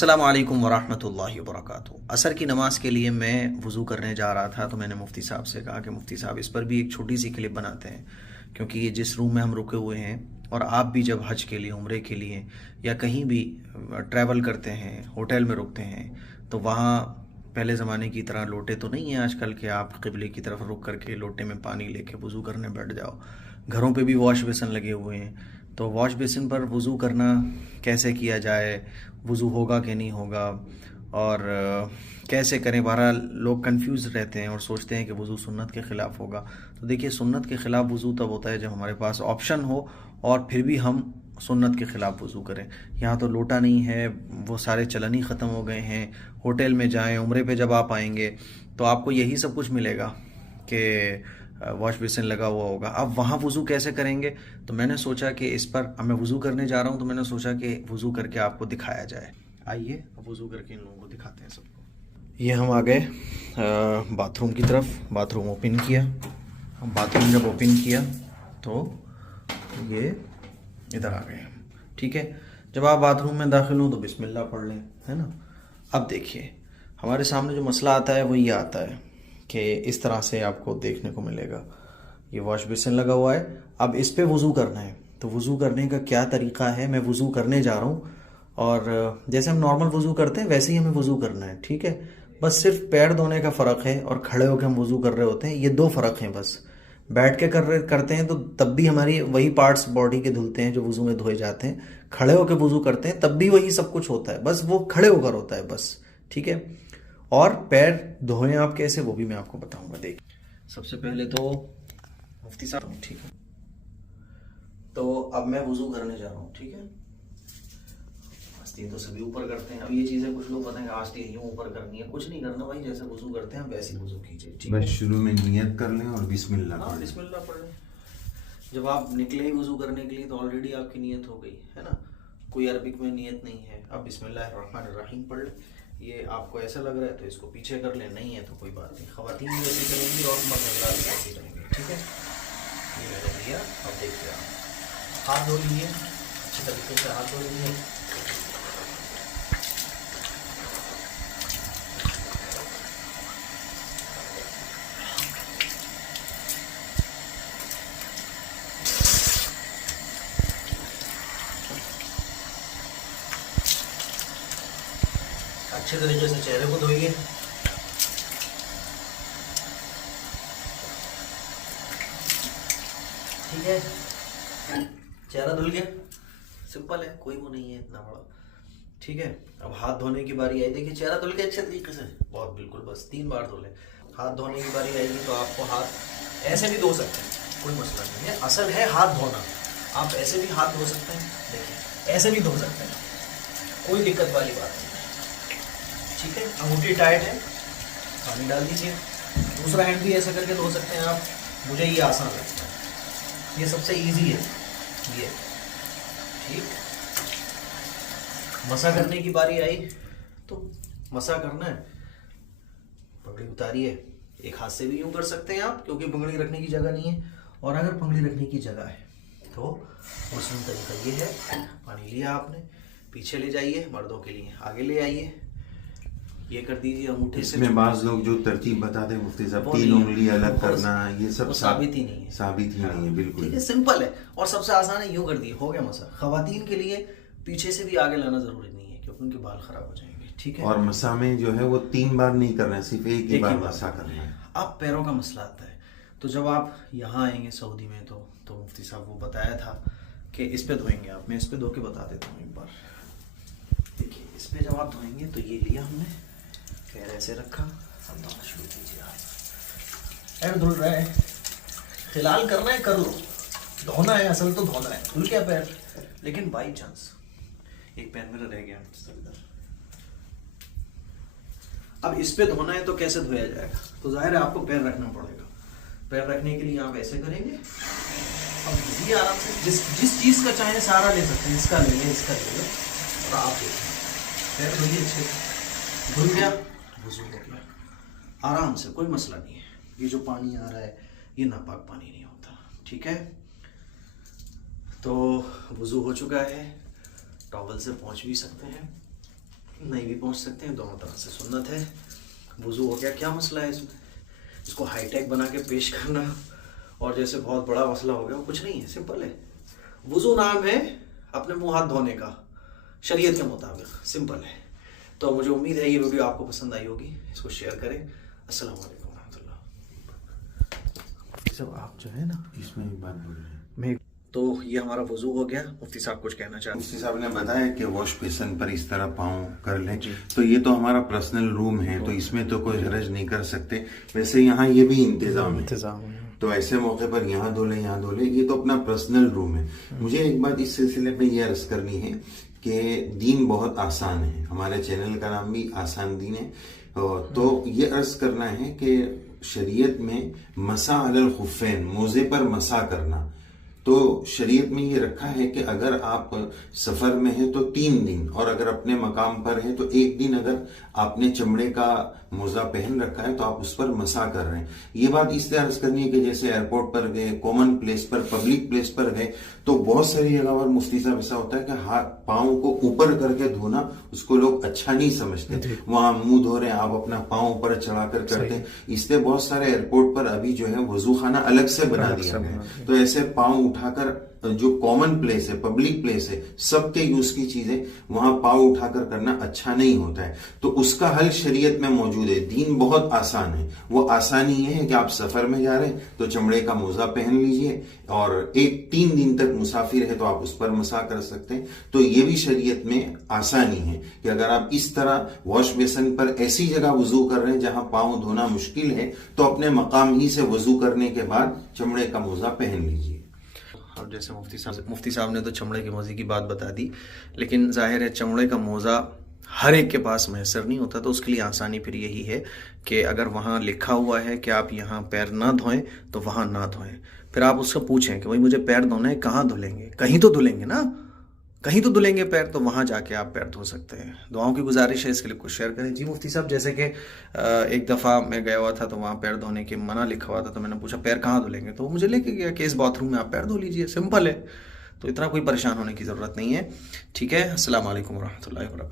अस्सलाम वालेकुम वरहमतुल्लाहि वबरकातुहू। असर की नमाज़ के लिए मैं वज़ू करने जा रहा था तो मैंने मुफ्ती साहब से कहा कि मुफ्ती साहब इस पर भी एक छोटी सी क्लिप बनाते हैं, क्योंकि ये जिस रूम में हम रुके हुए हैं और आप भी जब हज के लिए, उम्रे के लिए या कहीं भी ट्रैवल करते हैं, होटल में रुकते हैं, तो वहाँ पहले ज़माने की तरह लोटे तो नहीं है आजकल के आप क़िबले की तरफ रुक करके लोटे में पानी लेके वज़ू करने बैठ जाओ। घरों पे भी वॉश बेसिन लगे हुए हैं, तो वॉश बेसिन पर वज़ू करना कैसे किया जाए, वज़ू होगा कि नहीं होगा और कैसे करें। बहरहाल लोग कंफ्यूज रहते हैं और सोचते हैं कि वज़ू सुन्नत के ख़िलाफ़ होगा। तो देखिए, सुन्नत के ख़िलाफ़ वज़ू तब होता है जब हमारे पास ऑप्शन हो और फिर भी हम सुन्नत के ख़िलाफ़ वज़ू करें। यहाँ तो लोटा नहीं है, वो सारे चलन ही ख़त्म हो गए हैं। होटल में जाएं, उम्रे पे जब आप आएंगे तो आपको यही सब कुछ मिलेगा कि वॉश बेसिन लगा हुआ होगा। अब वहाँ वज़ू कैसे करेंगे? तो मैंने सोचा कि इस पर, अब मैं वज़ू करने जा रहा हूँ तो मैंने सोचा कि वज़ू करके आपको दिखाया जाए। आइए अब वज़ू करके इन लोगों को दिखाते हैं सबको। ये हम आ गए बाथरूम की तरफ। बाथरूम ओपन किया। बाथरूम जब ओपन किया तो ये इधर आ गए, ठीक है। जब आप बाथरूम में दाखिल हो तो बिस्मिल्लाह पढ़ लें, है ना। अब देखिए, हमारे सामने जो मसला आता है वो ये आता है कि इस तरह से आपको देखने को मिलेगा, ये वॉश बेसिन लगा हुआ है। अब इस पे वज़ू करना है, तो वज़ू करने का क्या तरीका है, मैं वज़ू करने जा रहा हूँ और जैसे हम नॉर्मल वज़ू करते हैं वैसे ही हमें वज़ू करना है, ठीक है। बस सिर्फ पैर धोने का फ़र्क है और खड़े होकर हम वज़ू कर रहे होते हैं, ये दो फ़र्क हैं बस। बैठ के करते हैं तो तब भी हमारी वही पार्ट्स बॉडी के धुलते हैं जो वज़ू में धोए जाते हैं। खड़े होकर वज़ू करते हैं तब भी वही सब कुछ होता है, बस वो खड़े होकर होता है बस, ठीक है। और पैर धोएं आप कैसे, वो भी मैं आपको बताऊंगा। देखिए, सबसे पहले तो मुफ्ती साहब, ठीक है। तो अब मैं वज़ू करने जा रहा हूँ, ठीक है। आस्तीन तो सभी ऊपर करते हैं। अब ये चीज़ें कुछ लोग बताएंगे आस्तीन यूँ ऊपर करनी है, कुछ नहीं करना भाई। जैसे वज़ू करते हैं वैसे ही वज़ू कीजिए, ठीक है। बस शुरू में नियत कर लें और बिस्मिल्लाह हाँ, पढ़ लें। बिस्मिल्लाह पढ़ लें। जब आप निकले ही वज़ू करने के लिए तो ऑलरेडी आपकी नियत हो गई है ना, कोई अरबिक में नियत नहीं है। अब बिस्मिल्लाहिर्रहमानिर्रहीम पढ़ लें। ये आपको ऐसा लग रहा है तो इसको पीछे कर लें, नहीं है तो कोई बात नहीं। ख़वातीन भी ऐसे करेंगी और मर्द भी ऐसे करेंगे, ठीक है। ये मैंने दिया। अब देखिए, आप हाथ धो लीजिए, अच्छी तरीके से हाथ धो लीजिए। अच्छे तरीके से चेहरे को धोइए। ठीक है, चेहरा धुल गया, सिंपल है, कोई वो नहीं है इतना बड़ा, ठीक है। अब हाथ धोने की बारी आई। देखिए, चेहरा धुल के अच्छे तरीके से, बहुत बिल्कुल, बस 3 बार धो लें। हाथ धोने की बारी आएगी तो आपको हाथ ऐसे भी धो सकते हैं, कोई मसला नहीं है। असल है हाथ धोना। आप ऐसे भी हाथ धो सकते हैं, देखिए ऐसे भी धो सकते हैं, कोई दिक्कत वाली बात नहीं, ठीक है। अंगूठी टाइट है, पानी डाल दीजिए। दूसरा हैंड भी ऐसा करके धो सकते हैं आप, मुझे ये आसान लगता है, ये सबसे इजी है ये, ठीक। मसा करने की बारी आई तो मसा करना है। पगड़ी उतारिए, एक हाथ से भी यूं कर सकते हैं आप, क्योंकि पगड़ी रखने की जगह नहीं है। और अगर पगड़ी रखने की जगह है तो मुस्लिम तरीका ये है, पानी लिया आपने, पीछे ले जाइए, मर्दों के लिए आगे ले आइए, ये कर दीजिए अंगूठे से। इसमें बाज़ लोग जो तरतीब बताते हैं मुफ्ती साहब, 3 उंगली अलग करना, ये सब साबित ही नहीं है, साबित ही नहीं है, बिल्कुल ठीक है। सिंपल है और सबसे आसान है, यूं कर दिए, हो गया मसा। खवातीन के लिए पीछे से भी आगे लाना जरूरी नहीं है, क्योंकि उनके बाल खराब हो जाएंगे, ठीक है। और मसा में जो है वो 3 बार नहीं करना है, सिर्फ एक ही बार मसा करना है। अब पैरों का मसला आता है, तो जब आप यहाँ आएंगे सऊदी में तो मुफ्ती साहब वो बताया था कि इस पे धोएंगे आप। मैं इस पे धो के बता देता हूँ एक बार। देखिए, इस पे जब आप धोएंगे तो ये लिया हमने, पैर ऐसे रखा, अब धोना शुरू कीजिए आप। पैर धुल रहा है, फिलहाल करना है कर लो, धोना है, असल तो धोना है। धुल गया पैर, लेकिन बाई चांस एक पैर मेरा रह गया इधर। अब इस पे धोना है तो कैसे धोया जाएगा? तो जाहिर है आपको पैर रखना पड़ेगा। पैर रखने के लिए आप ऐसे करेंगे। अब ये आराम से जिस चीज़ का चाहे सहारा ले सकते हैं, इसका ले लें, इसका ले लें, और आप देखें पैर धोइए अच्छे से। धुल गया, वज़ू हो गया, आराम से, कोई मसला नहीं है। ये जो पानी आ रहा है ये नापाक पानी नहीं होता, ठीक है। तो वज़ू हो चुका है, टॉवल से पोंछ भी सकते हैं। नहीं भी पहुंच सकते हैं, दोनों तरह से सुन्नत है। वुज़ू हो गया, क्या मसला है इसमें, इसको हाईटेक बना के पेश करना और जैसे बहुत बड़ा मसला हो गया, वो कुछ नहीं है, सिंपल है। वुज़ू नाम है अपने मुंह हाथ धोने का, शरीयत के मुताबिक, सिंपल है। तो मुझे उम्मीद है ये वीडियो आपको पसंद आई होगी, इसको शेयर करें। अस्सलाम वालेकुम रहमतुल्लाह। सब आप जो है ना इसमें एक बात बोल रहे हैं, मैं तो ये हमारा वुज़ू हो गया। मुफ्ती साहब कुछ कहना चाहते हैं? मुफ्ती साहब ने बताया कि वॉश बेसिन पर इस तरह पाँव कर लें, तो ये तो हमारा पर्सनल रूम है, तो इसमें तो कोई हरज नहीं कर सकते। वैसे यहाँ ये भी इंतजाम है, तो ऐसे मौके पर यहाँ धो लें, यहाँ धो लें, ये तो अपना पर्सनल रूम है। मुझे एक बात इस सिलसिले में ये अर्ज करनी है कि दीन बहुत आसान है, हमारे चैनल का नाम भी आसान दीन है। तो ये अर्ज करना है कि शरीयत में मसा अलल खुफैन, मोजे पर मसा करना, तो शरीयत में ये रखा है कि अगर आप सफर में हैं तो 3 दिन, और अगर अपने मकाम पर हैं तो 1 दिन अगर आपने चमड़े का मोजा पहन रखा है तो आप उस पर मसा कर रहे हैं। ये बात इसलिए अर्ज करनी है कि जैसे एयरपोर्ट पर गए, कॉमन प्लेस पर, पब्लिक प्लेस पर गए, तो बहुत सारी जगह पर मुफ्ती साहब ऐसा होता है कि हाथ पाँव को ऊपर करके धोना उसको लोग अच्छा नहीं समझते। वहां मुंह धो रहे हैं, आप अपना पाँव ऊपर चढ़ाकर करते हैं, इसलिए बहुत सारे एयरपोर्ट पर अभी जो है वजू खाना अलग से बना दिया गया है। तो ऐसे पाँव उठाकर जो कॉमन प्लेस है, पब्लिक प्लेस है, सबके यूज की चीजें वहां पाँव उठाकर करना अच्छा नहीं होता है। तो उसका हल शरीयत में मौजूद है। दीन बहुत आसान है। वो आसानी ये है कि आप सफर में जा रहे हैं तो चमड़े का मोजा पहन लीजिए, और 3 दिन तक मुसाफिर है तो आप उस पर मसा कर सकते हैं। तो ये भी शरीयत में आसानी है कि अगर आप इस तरह वॉश बेसिन पर ऐसी जगह वजू कर रहे हैं जहां पाँव धोना मुश्किल है, तो अपने मकाम ही से वजू करने के बाद चमड़े का मोजा पहन लीजिए। और जैसे मुफ्ती साहब ने तो चमड़े के मोजे की बात बता दी, लेकिन जाहिर है चमड़े का मोजा हर एक के पास मैसर नहीं होता, तो उसके लिए आसानी फिर यही है कि अगर वहाँ लिखा हुआ है कि आप यहाँ पैर ना धोएं तो वहाँ ना धोएं। फिर आप उससे पूछें कि भाई मुझे पैर धोना है, कहाँ धुलेंगे? कहीं तो धुलेंगे ना, कहीं तो धुलेंगे पैर, तो वहाँ जाके आप पैर धो सकते हैं। दुआओं की गुजारिश है, इसके लिए कुछ शेयर करें। जी मुफ्ती साहब, जैसे कि एक दफ़ा मैं गया हुआ था तो वहाँ पैर धोने के मना लिखा हुआ था, तो मैंने पूछा पैर कहाँ धुलेंगे, तो वो मुझे लेके गया कि इस बाथरूम में आप पैर धो लीजिए, सिंपल है। तो इतना कोई परेशान होने की ज़रूरत नहीं है। ठीक है, अस्सलाम वालेकुम रहमतुल्लाहि व बरकातहू।